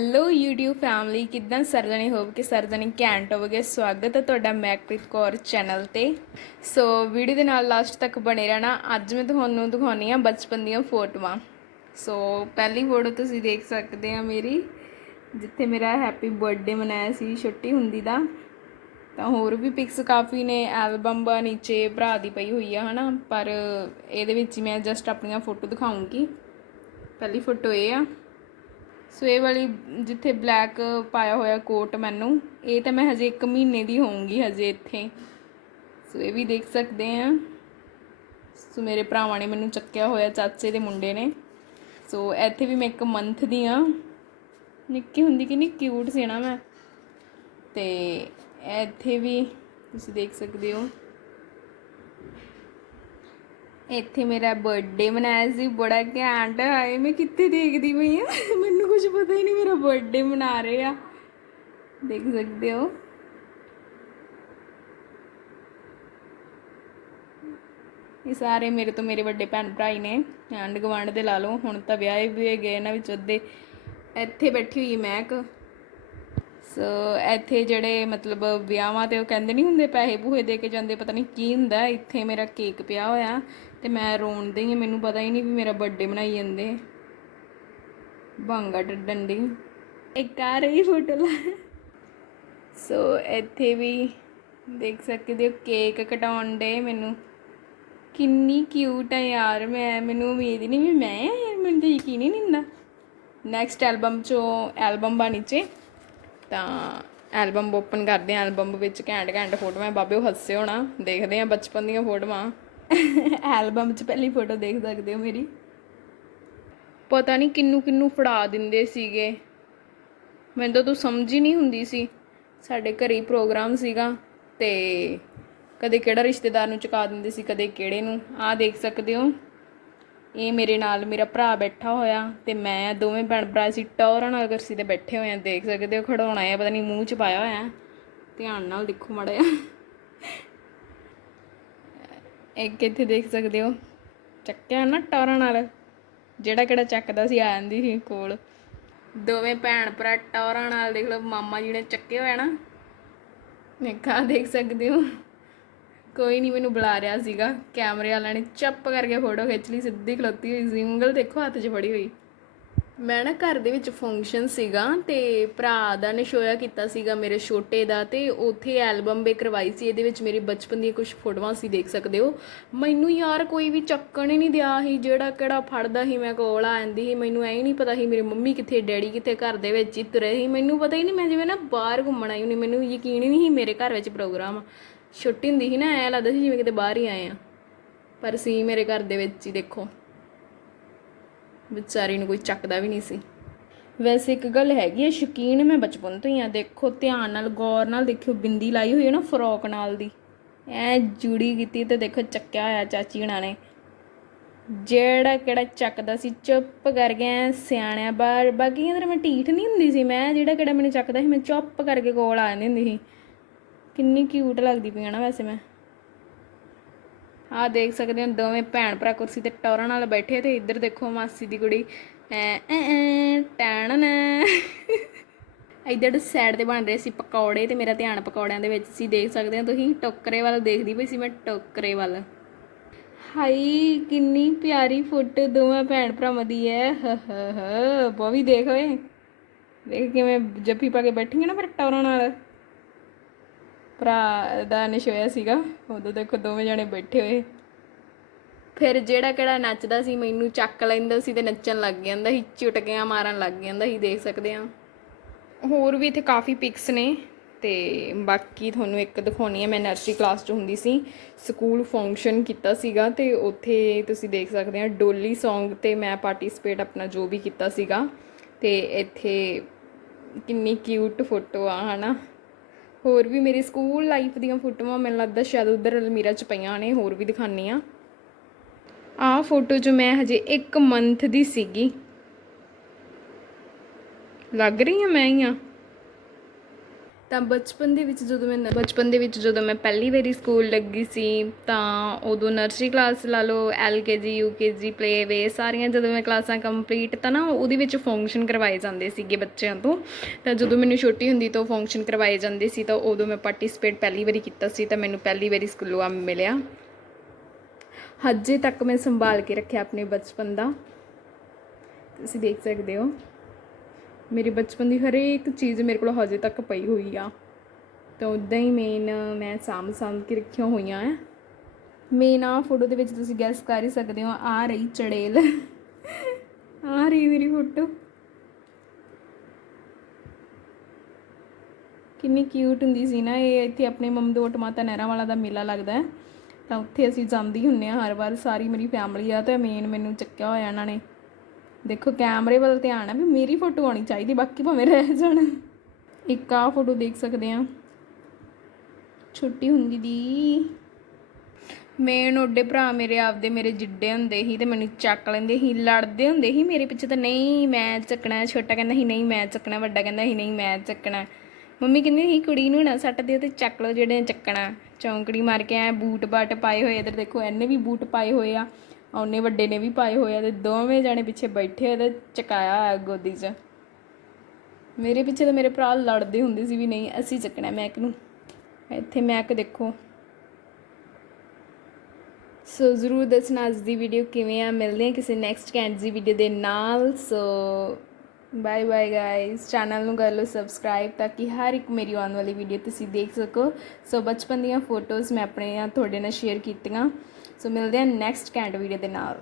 Hello YouTube family ਕਿਦਾਂ ਸਰਜਣੀ hop ਕਿ ਸਰਜਣੀ ਘੈਂਟ ਹੋਵਗੇ। ਸਵਾਗਤ ਹੈ ਤੁਹਾਡਾ ਮੈਕਪ੍ਰੀਤ ਕੌਰ ਚੈਨਲ ਤੇ। ਸੋ ਵੀਡੀਓ ਦੇ ਨਾਲ ਲਾਸਟ ਤੱਕ ਬਣੇ ਰਹਿਣਾ। ਅੱਜ ਮੈਂ ਤੁਹਾਨੂੰ ਦਿਖਾਉਣੀ ਆ ਬਚਪਨ ਦੀਆਂ ਫੋਟੋਆਂ। ਸੋ ਪਹਿਲੀ ਫੋਟੋ ਤੁਸੀਂ ਦੇਖ ਸਕਦੇ ਆ ਮੇਰੀ, ਜਿੱਥੇ ਮੇਰਾ ਹੈਪੀ ਬਰਥਡੇ ਮਨਾਇਆ ਸੀ, ਛੁੱਟੀ ਹੁੰਦੀ ਦਾ। ਤਾਂ ਹੋਰ ਵੀ ਪਿਕਸ ਕਾਫੀ ਨੇ ਐਲਬਮ ਬਾ ਨੀਚੇ ਭਰਾ ਦੀ ਪਈ ਹੋਈ ਆ, ਹਨਾ? ਪਰ ਇਹਦੇ ਵਿੱਚ ਹੀ ਮੈਂ ਜਸਟ ਆਪਣੀਆਂ ਫੋਟੋ ਦਿਖਾਉਂਗੀ। ਪਹਿਲੀ ਫੋਟੋ ਇਹ ਆ। ਸੋ ਇਹ ਵਾਲੀ ਜਿੱਥੇ ਬਲੈਕ ਪਾਇਆ ਹੋਇਆ ਕੋਟ ਮੈਨੂੰ, ਇਹ ਤਾਂ ਮੈਂ ਹਜੇ 1 ਮਹੀਨੇ ਦੀ ਹੋਊਂਗੀ ਹਜੇ ਇੱਥੇ। ਸੋ ਇਹ ਵੀ ਦੇਖ ਸਕਦੇ ਆ। ਸੋ ਮੇਰੇ ਭਰਾਵਾਂ ਨੇ ਮੈਨੂੰ ਚੱਕਿਆ ਹੋਇਆ ਚਾਚੇ ਦੇ ਮੁੰਡੇ ਨੇ। ਸੋ ਇੱਥੇ ਵੀ ਮੈਂ 1 ਮੰਥ ਦੀ ਆ। ਨਿੱਕੀ ਹੁੰਦੀ ਕਿੰਨੀ ਕਿਊਟ ਸੀ ਨਾ ਮੈਂ। ਤੇ ਇੱਥੇ ਵੀ ਤੁਸੀਂ ਦੇਖ ਸਕਦੇ ਹੋ। ਇੱਥੇ ਮੇਰਾ ਬਰਥਡੇ ਮਨਾਇਆ ਸੀ, ਬੜਾ ਘੈਂਟ ਹਾਏ ਮੈਂ ਕਿੱਥੇ ਦੇਖਦੀ ਪਈ ਆ? ਮੈਨੂੰ ਕੁਝ ਪਤਾ ਹੀ ਨਹੀਂ ਮੇਰਾ ਬਰਥਡੇ ਮਨਾ ਰਹੇ ਆ। ਦੇਖ ਸਕਦੇ ਹੋ। ਇਹ ਸਾਰੇ ਮੇਰੇ ਤੋਂ ਮੇਰੇ ਵੱਡੇ ਭੈਣ ਭਰਾ ਹੀ ਨੇ, ਆਂਢ ਗੁਆਂਢ ਦੇ ਲਾ ਲਓ, ਹੁਣ ਤਾਂ ਵਿਆਹੇ ਵੀ ਹੋਏ ਗਏ ਇਹਨਾਂ ਵਿੱਚ ਅੱਧੇ। ਇੱਥੇ ਬੈਠੀ ਹੋਈ ਮੈਂ ਇੱਕ। ਸੋ ਇੱਥੇ ਜਿਹੜੇ ਮਤਲਬ ਵਿਆਹਾਂ ਤੇ ਉਹ ਕਹਿੰਦੇ ਨਹੀਂ ਹੁੰਦੇ ਪੈਸੇ ਪੂਹੇ ਦੇ ਕੇ ਜਾਂਦੇ, ਪਤਾ ਨਹੀਂ ਕੀ ਹੁੰਦਾ, ਇੱਥੇ ਮੇਰਾ ਕੇਕ ਪਿਆ ਹੋਇਆ। ਤੇ ਮੈਂ ਰੋਣ ਦੇ ਹੀ ਮੈਨੂੰ ਪਤਾ ਹੀ ਨਹੀਂ ਵੀ ਮੇਰਾ ਬਰਥਡੇ ਮਨਾਈ ਜਾਂਦੇ ਭਾਂਗਾ ਡੱਡਣ ਦੀ ਇੱਕ ਆ ਰਹੀ ਫੋਟੋ ਲਾ। ਸੋ ਇੱਥੇ ਵੀ ਦੇਖ ਸਕਦੇ ਹੋ ਕੇਕ ਕਟਾਉਣ ਦੇ ਮੈਨੂੰ। ਕਿੰਨੀ ਕਿਊਟ ਆ ਯਾਰ ਮੈਂ, ਮੈਨੂੰ ਉਮੀਦ ਨਹੀਂ ਵੀ ਮੈਂ ਯਾਰ, ਮੈਨੂੰ ਤਾਂ ਯਕੀਨ ਹੀ ਨਹੀਂ ਹੁੰਦਾ। ਨੈਕਸਟ ਐਲਬਮ ਚੋਂ ਐਲਬਮ ਬਾ 'ਚ, ਤਾਂ ਐਲਬਮ ਓਪਨ ਕਰਦੇ ਆ ਐਲਬਮ ਵਿੱਚ ਘੈਂਟ ਘੈਂਟ ਫੋਟੋਆਂ ਬਾਬੇ ਹੱਸੇ ਹੋਣਾ, ਦੇਖਦੇ ਆ ਬਚਪਨ ਦੀਆਂ ਫੋਟੋਆਂ ਐਲਬਮ 'ਚ ਪਹਿਲੀ ਫੋਟੋ ਦੇਖ ਸਕਦੇ ਹੋ ਮੇਰੀ। ਪਤਾ ਨਹੀਂ ਕਿੰਨੂੰ ਕਿੰਨੂੰ ਫੜਾ ਦਿੰਦੇ ਸੀਗੇ। ਮੈਨੂੰ ਤਾਂ ਤੂੰ ਸਮਝ ਹੀ ਨਹੀਂ ਹੁੰਦੀ ਸੀ। ਸਾਡੇ ਘਰੇ ਹੀ ਪ੍ਰੋਗਰਾਮ ਸੀਗਾ ਤੇ ਕਦੇ ਕਿਹੜਾ ਰਿਸ਼ਤੇਦਾਰ ਨੂੰ ਚੁਕਾ ਦਿੰਦੇ ਸੀ, ਕਦੇ ਕਿਹੜੇ ਨੂੰ। ਆਹ ਦੇਖ ਸਕਦੇ ਹੋ। ਇਹ ਮੇਰੇ ਨਾਲ ਮੇਰਾ ਭਰਾ ਬੈਠਾ ਹੋਇਆ ਤੇ ਮੈਂ ਦੋਵੇਂ ਭੈਣ ਭਰਾ ਸੀ ਟੌਰਾਂ ਨਾਲ ਕੁਰਸੀ ਤੇ ਬੈਠੇ ਹੋਏ ਆ। ਦੇਖ ਸਕਦੇ ਹੋ ਖੜਾਉਣਾ ਹੈ ਪਤਾ ਨਹੀਂ ਮੂੰਹ ਚ ਪਾਇਆ ਹੋਇਆ। ਧਿਆਨ ਨਾਲ ਦੇਖੋ ਮੜਿਆ ਇੱਕ ਇੱਥੇ ਦੇਖ ਸਕਦੇ ਹੋ? ਚੱਕਿਆ ਨਾ ਟੌਰਾਂ ਨਾਲ ਜਿਹੜਾ ਕਿਹੜਾ ਚੱਕਦਾ ਸੀ, ਆ ਜਾਂਦੀ ਸੀ ਕੋਲ। ਦੋਵੇਂ ਭੈਣ ਭਰਾ ਟੌਰਾਂ ਨਾਲ ਦੇਖ ਲਓ, ਮਾਮਾ ਜੀ ਨੇ ਚੱਕੇ ਹੋਇਆ ਨਾ। ਨਿੱਕਾ ਦੇਖ ਸਕਦੇ ਹੋ। ਕੋਈ ਨਹੀਂ, ਮੈਨੂੰ ਬੁਲਾ ਰਿਹਾ ਸੀਗਾ। ਕੈਮਰੇ ਵਾਲਿਆਂ ਨੇ ਚੱਪ ਕਰਕੇ ਫੋਟੋ ਖਿੱਚ ਲਈ, ਸਿੱਧੀ ਖਲੋਤੀ ਹੋਈ ਸੀ। ਉਂਗਲ ਦੇਖੋ, ਹੱਥ 'ਚ ਫੜੀ ਹੋਈ। ਮੈਂ ਨਾ ਘਰ ਦੇ ਵਿੱਚ ਫੰਕਸ਼ਨ ਸੀਗਾ ਤੇ ਭਰਾ ਦਾ ਨਿਸ਼ੋਇਆ ਕੀਤਾ ਸੀਗਾ ਮੇਰੇ ਛੋਟੇ ਦਾ ਤੇ ਉੱਥੇ ਐਲਬਮ ਵੀ ਕਰਵਾਈ ਸੀ। ਇਹਦੇ ਵਿੱਚ ਮੇਰੀ ਬਚਪਨ ਦੀਆਂ ਕੁਝ ਫੋਟੋਆਂ ਸੀ, ਦੇਖ ਸਕਦੇ ਹੋ। ਮੈਨੂੰ ਯਾਰ ਕੋਈ ਵੀ ਚੱਕਣ ਹੀ ਨਹੀਂ ਦਿਆ ਸੀ, ਜਿਹੜਾ ਕਿਹੜਾ ਫੜਦਾ ਸੀ ਮੈਂ ਕੋਲ ਆ ਜਾਂਦੀ ਸੀ। ਮੈਨੂੰ ਐ ਹੀ ਨਹੀਂ ਪਤਾ ਸੀ ਮੇਰੀ ਮੰਮੀ ਕਿੱਥੇ, ਡੈਡੀ ਕਿੱਥੇ, ਘਰ ਦੇ ਵਿੱਚ ਹੀ ਤੁਰੇ ਸੀ। ਮੈਨੂੰ ਪਤਾ ਹੀ ਨਹੀਂ, ਮੈਂ ਜਿਵੇਂ ਨਾ ਬਾਹਰ ਘੁੰਮਣ ਆਈ ਹੁੰਦੀ, ਮੈਨੂੰ ਯਕੀਨ ਹੀ ਨਹੀਂ ਸੀ ਮੇਰੇ ਘਰ ਵਿੱਚ ਪ੍ਰੋਗਰਾਮ ਛੁੱਟੀ ਹੁੰਦੀ ਸੀ ਨਾ, ਐ ਲੱਗਦਾ ਸੀ ਜਿਵੇਂ ਕਿਤੇ ਬਾਹਰ ਹੀ ਆਏ ਆ। ਪਰ ਸੀ ਮੇਰੇ ਘਰ ਦੇ ਵਿੱਚ ਹੀ, ਦੇਖੋ। ਵਿਚਾਰੀ ਨੂੰ ਕੋਈ ਚੱਕਦਾ ਵੀ ਨਹੀਂ ਸੀ। ਵੈਸੇ ਇੱਕ ਗੱਲ ਹੈਗੀ ਹੈ ਸ਼ੌਕੀਨ ਮੈਂ ਬਚਪਨ ਤੋਂ ਹੀ ਆ। ਦੇਖੋ, ਧਿਆਨ ਨਾਲ, ਗੌਰ ਨਾਲ ਦੇਖਿਓ, ਬਿੰਦੀ ਲਾਈ ਹੋਈ ਹੈ ਨਾ ਫਰੋਕ ਨਾਲ ਦੀ। ਐ ਜੁੜੀ ਕੀਤੀ ਤੇ ਦੇਖੋ, ਚੱਕਿਆ ਹੋਇਆ ਚਾਚੀ ਹਣਾ ਨੇ। ਜਿਹੜਾ ਕਿਹੜਾ ਚੱਕਦਾ ਸੀ, ਚੁੱਪ ਕਰ ਗਿਆ ਸਿਆਣਿਆ ਬਾਰ ਬਾਕੀ ਅੰਦਰ ਮੈਂ ਢੀਠ ਨਹੀਂ ਹੁੰਦੀ ਸੀ। ਮੈਂ ਜਿਹੜਾ ਕਿਹੜਾ ਮੈਨੂੰ ਚੱਕਦਾ ਸੀ, ਮੈਂ ਚੁੱਪ ਕਰਕੇ ਕੋਲ ਆ ਜਾਂਦੀ ਹੁੰਦੀ ਸੀ। ਕਿੰਨੀ ਕਿਊਟ ਲੱਗਦੀ ਪਈ ਆ ਨਾ ਵੈਸੇ ਮੈਂ। ਆਹ ਦੇਖ ਸਕਦੇ ਹੋ, ਦੋਵੇਂ ਭੈਣ ਭਰਾ ਕੁਰਸੀ ਤੇ ਟੌਰਾਂ ਨਾਲ ਬੈਠੇ ਤੇ ਇੱਧਰ ਦੇਖੋ ਮਾਸੀ ਦੀ ਕੁੜੀ। ਐ ਐ ਟੈਣ ਟਾਣ ਇੱਧਰ ਸਾਈਡ ਤੇ ਬਣ ਰਹੇ ਸੀ ਪਕੌੜੇ ਤੇ ਮੇਰਾ ਧਿਆਨ ਪਕੌੜਿਆਂ ਦੇ ਵਿੱਚ ਸੀ। ਦੇਖ ਸਕਦੇ ਹੋ ਤੁਸੀਂ, ਟੋਕਰੇ ਵੱਲ ਦੇਖਦੀ ਪਈ ਸੀ ਮੈਂ, ਟੋਕਰੇ ਵੱਲ। ਹਾਈ ਕਿੰਨੀ ਪਿਆਰੀ ਫੁੱਟ ਦੋਵਾਂ ਭੈਣ ਭਰਾਵਾਂ ਦੀ ਹੈ, ਹ ਹ ਬੋਵੀ ਦੇਖ ਓਏ। ਦੇਖ ਕਿਵੇਂ ਜੱਫੀ ਪਾ ਕੇ ਬੈਠੀ ਬੈਠੀਆਂ ਨਾ ਫਿਰ ਟੌਰਾਂ ਨਾਲ। ਭਰਾ ਦਾ ਨਿਸ਼ੋਇਆ ਸੀਗਾ, ਉਦੋਂ ਦੇਖੋ ਦੋਵੇਂ ਜਣੇ ਬੈਠੇ ਹੋਏ। ਫਿਰ ਜਿਹੜਾ ਕਿਹੜਾ ਨੱਚਦਾ ਸੀ, ਮੈਨੂੰ ਚੱਕ ਲੈਂਦਾ ਸੀ ਤੇ ਨੱਚਣ ਲੱਗ ਜਾਂਦਾ ਸੀ, ਚੁਟਕੀਆਂ ਮਾਰਨ ਲੱਗ ਜਾਂਦਾ ਸੀ, ਦੇਖ ਸਕਦੇ ਆ ਹੋਰ ਵੀ ਇੱਥੇ ਕਾਫੀ ਪਿਕਸ ਨੇ ਤੇ ਬਾਕੀ ਤੁਹਾਨੂੰ ਇੱਕ ਦਿਖਾਉਣੀ ਹੈ ਮੈਂ ਨਰਸਰੀ ਕਲਾਸ 'ਚ ਹੁੰਦੀ ਸੀ, ਸਕੂਲ ਫੰਕਸ਼ਨ ਕੀਤਾ ਸੀਗਾ ਤੇ ਉੱਥੇ ਤੁਸੀਂ ਦੇਖ ਸਕਦੇ ਆ ਡੋਲੀ Song ਤੇ ਮੈਂ ਪਾਰਟਿਸਿਪੇਟ ਆਪਣਾ ਜੋ ਵੀ ਕੀਤਾ ਸੀਗਾ ਤੇ ਇੱਥੇ ਕਿੰਨੀ ਕਿਊਟ ਫੋਟੋ ਆ, ਹਨਾ। ਹੋਰ ਵੀ ਮੇਰੇ ਸਕੂਲ ਲਾਈਫ ਦੀਆਂ ਫੋਟੋਆਂ ਮੈਨੂੰ ਲੱਗਦਾ ਸ਼ਾਇਦ ਉਧਰ ਅਲਮੀਰਾ 'ਚ ਪਈਆਂ ਨੇ, ਹੋਰ ਵੀ ਦਿਖਾਨੀ ਆ ਆਹ ਫੋਟੋ 'ਚ ਮੈਂ ਹਜੇ 1 ਮੰਥ ਦੀ ਸੀਗੀ। ਲੱਗ ਰਹੀ ਆ ਮੈਂ ਹੀ ਆ। ਤਾਂ ਬਚਪਨ ਦੇ ਵਿੱਚ ਜਦੋਂ ਮੈਂ ਬਚਪਨ ਦੇ ਵਿੱਚ ਜਦੋਂ ਮੈਂ ਪਹਿਲੀ ਵਾਰੀ ਸਕੂਲ ਲੱਗੀ ਸੀ, ਤਾਂ ਉਦੋਂ ਨਰਸਰੀ ਕਲਾਸ ਲਾ ਲਓ ਐਲਕੇਜੀ ਯੂਕੇਜੀ ਪਲੇਵੇ ਸਾਰੀਆਂ ਜਦੋਂ ਮੈਂ ਕਲਾਸਾਂ ਕੰਪਲੀਟ ਤਾਂ ਨਾ ਉਹਦੇ ਵਿੱਚ ਫੰਕਸ਼ਨ ਕਰਵਾਏ ਜਾਂਦੇ ਸੀਗੇ ਬੱਚਿਆਂ ਤੋਂ। ਤਾਂ ਜਦੋਂ ਮੈਨੂੰ ਛੋਟੀ ਹੁੰਦੀ ਤੋਂ ਫੰਕਸ਼ਨ ਕਰਵਾਏ ਜਾਂਦੇ ਸੀ, ਤਾਂ ਉਦੋਂ ਮੈਂ ਪਾਰਟਿਸਿਪੇਟ ਪਹਿਲੀ ਵਾਰੀ ਕੀਤਾ ਸੀ, ਤਾਂ ਮੈਨੂੰ ਪਹਿਲੀ ਵਾਰੀ ਸਕੂਲੋਂ ਆ ਮਿਲਿਆ। ਹਜੇ ਤੱਕ ਮੈਂ ਸੰਭਾਲ ਕੇ ਰੱਖਿਆ ਆਪਣੇ ਬਚਪਨ ਦਾ। ਤੁਸੀਂ ਦੇਖ ਸਕਦੇ ਹੋ। ਮੇਰੇ ਬਚਪਨ ਦੀ ਹਰੇਕ ਚੀਜ਼ ਮੇਰੇ ਕੋਲ ਹਜੇ ਤੱਕ ਪਈ ਹੋਈ ਆ। ਤਾਂ ਉਦਾਂ ਹੀ ਮੇਨ ਮੈਂ ਸਾਂਭ ਸਾਂਭ ਕੇ ਰੱਖੀਆਂ ਹੋਈਆਂ ਆ ਮੇਨ ਆ ਫੋਟੋ ਦੇ ਵਿੱਚ ਤੁਸੀਂ ਗੈਸ ਕਰ ਹੀ ਸਕਦੇ ਹੋ ਆ ਰਹੀ ਚੜੇਲ। ਆ ਰਹੀ ਮੇਰੀ ਫੋਟੋ। ਕਿੰਨੀ ਕਿਊਟ ਹੁੰਦੀ ਸੀ ਨਾ, ਇਹ ਇੱਥੇ ਆਪਣੇ ਮਮਦੋਟ ਮਾਤਾ ਨਹਿਰਾਂ ਵਾਲਾ ਦਾ ਮੇਲਾ ਲੱਗਦਾ ਹੈ ਤਾਂ ਉੱਥੇ ਅਸੀਂ ਜਾਂਦੀ ਹੁੰਨੇ ਆ ਹਰ ਵਾਰ, ਸਾਰੀ ਮੇਰੀ ਫੈਮਿਲੀ ਆ ਤੇ ਮੇਨ ਮੈਨੂੰ ਚੱਕਿਆ ਹੋਇਆ ਇਹਨਾਂ ਨੇ। ਦੇਖੋ, ਕੈਮਰੇ ਵੱਲ ਧਿਆਨ ਆ ਵੀ ਮੇਰੀ ਫੋਟੋ ਆਉਣੀ ਚਾਹੀਦੀ, ਬਾਕੀ ਭਾਵੇਂ ਰਹਿ ਜਾਣ। ਇੱਕ ਆ ਫੋਟੋ ਦੇਖ ਸਕਦੇ ਆ ਛੁੱਟੀ ਹੁੰਦੀ ਦੀ। ਮੇਨ ਓਡੇ ਭਰਾ ਮੇਰੇ ਆਪਦੇ ਮੇਰੇ ਜਿੱਡੇ ਹੁੰਦੇ ਸੀ ਤੇ ਮੈਨੂੰ ਚੱਕ ਲੈਂਦੇ ਸੀ, ਲੜਦੇ ਹੁੰਦੇ ਸੀ ਮੇਰੇ ਪਿੱਛੇ ਤਾਂ ਨਹੀਂ ਮੈਂ ਚੱਕਣਾ, ਛੋਟਾ ਕਹਿੰਦਾ ਸੀ ਨਹੀਂ ਮੈਂ ਚੱਕਣਾ, ਵੱਡਾ ਕਹਿੰਦਾ ਸੀ ਨਹੀਂ ਮੈਂ ਚੱਕਣਾ। ਮੰਮੀ ਕਹਿੰਦੀ ਸੀ ਕੁੜੀ ਨੂੰ ਨਾ ਸੱਟ ਦਿਓ ਤੇ ਚੱਕ ਲਓ ਜਿਹੜੇ ਚੱਕਣਾ। ਚੌਂਕੜੀ ਮਾਰ ਕੇ ਐ ਬੂਟ ਬਾਟ ਪਾਏ ਹੋਏ ਇਧਰ ਦੇਖੋ ਇਹਨੇ ਵੀ ਬੂਟ ਪਾਏ ਹੋਏ ਆ। ਉਹਨੇ ਵੱਡੇ ਨੇ ਵੀ ਪਾਏ ਹੋਏ ਆ ਤੇ ਦੋਵੇਂ ਜਾਣੇ ਪਿੱਛੇ ਬੈਠੇ ਆ ਤੇ ਚਕਾਇਆ ਹੋਇਆ ਗੋਦੀ 'ਚ। ਮੇਰੇ ਪਿੱਛੇ ਤਾਂ ਮੇਰੇ ਭਰਾ ਲੜਦੇ ਹੁੰਦੇ ਸੀ ਵੀ ਨਹੀਂ, ਅਸੀਂ ਚੱਕਣਾ ਮੈਕ ਨੂੰ। ਇੱਥੇ ਮੈਕ ਦੇਖੋ। ਸੋ ਜ਼ਰੂਰ ਦੱਸਣਾ ਅੱਜ ਦੀ ਵੀਡੀਓ ਕਿਵੇਂ ਆ। ਮਿਲਦੇ ਆ ਕਿਸੇ ਨੈਕਸਟ ਕੈਂਟ ਦੀ ਵੀਡੀਓ ਦੇ ਨਾਲ। So bye bye guys channel ਨੂੰ ਕਰ ਲਓ ਸਬਸਕ੍ਰਾਈਬ ਤਾਂ ਕਿ ਹਰ ਇੱਕ ਮੇਰੀ ਆਉਣ ਵਾਲੀ ਵੀਡੀਓ ਤੁਸੀਂ ਦੇਖ ਸਕੋ। ਸੋ ਬਚਪਨ ਦੀਆਂ ਫੋਟੋਜ਼ ਮੈਂ ਆਪਣੇ ਤੁਹਾਡੇ ਨਾਲ ਸ਼ੇਅਰ ਕੀਤੀਆਂ। ਸੋ ਮਿਲਦੇ ਆ ਨੈਕਸਟ ਕੈਂਟ ਵੀਡੀਓ ਦੇ ਨਾਲ।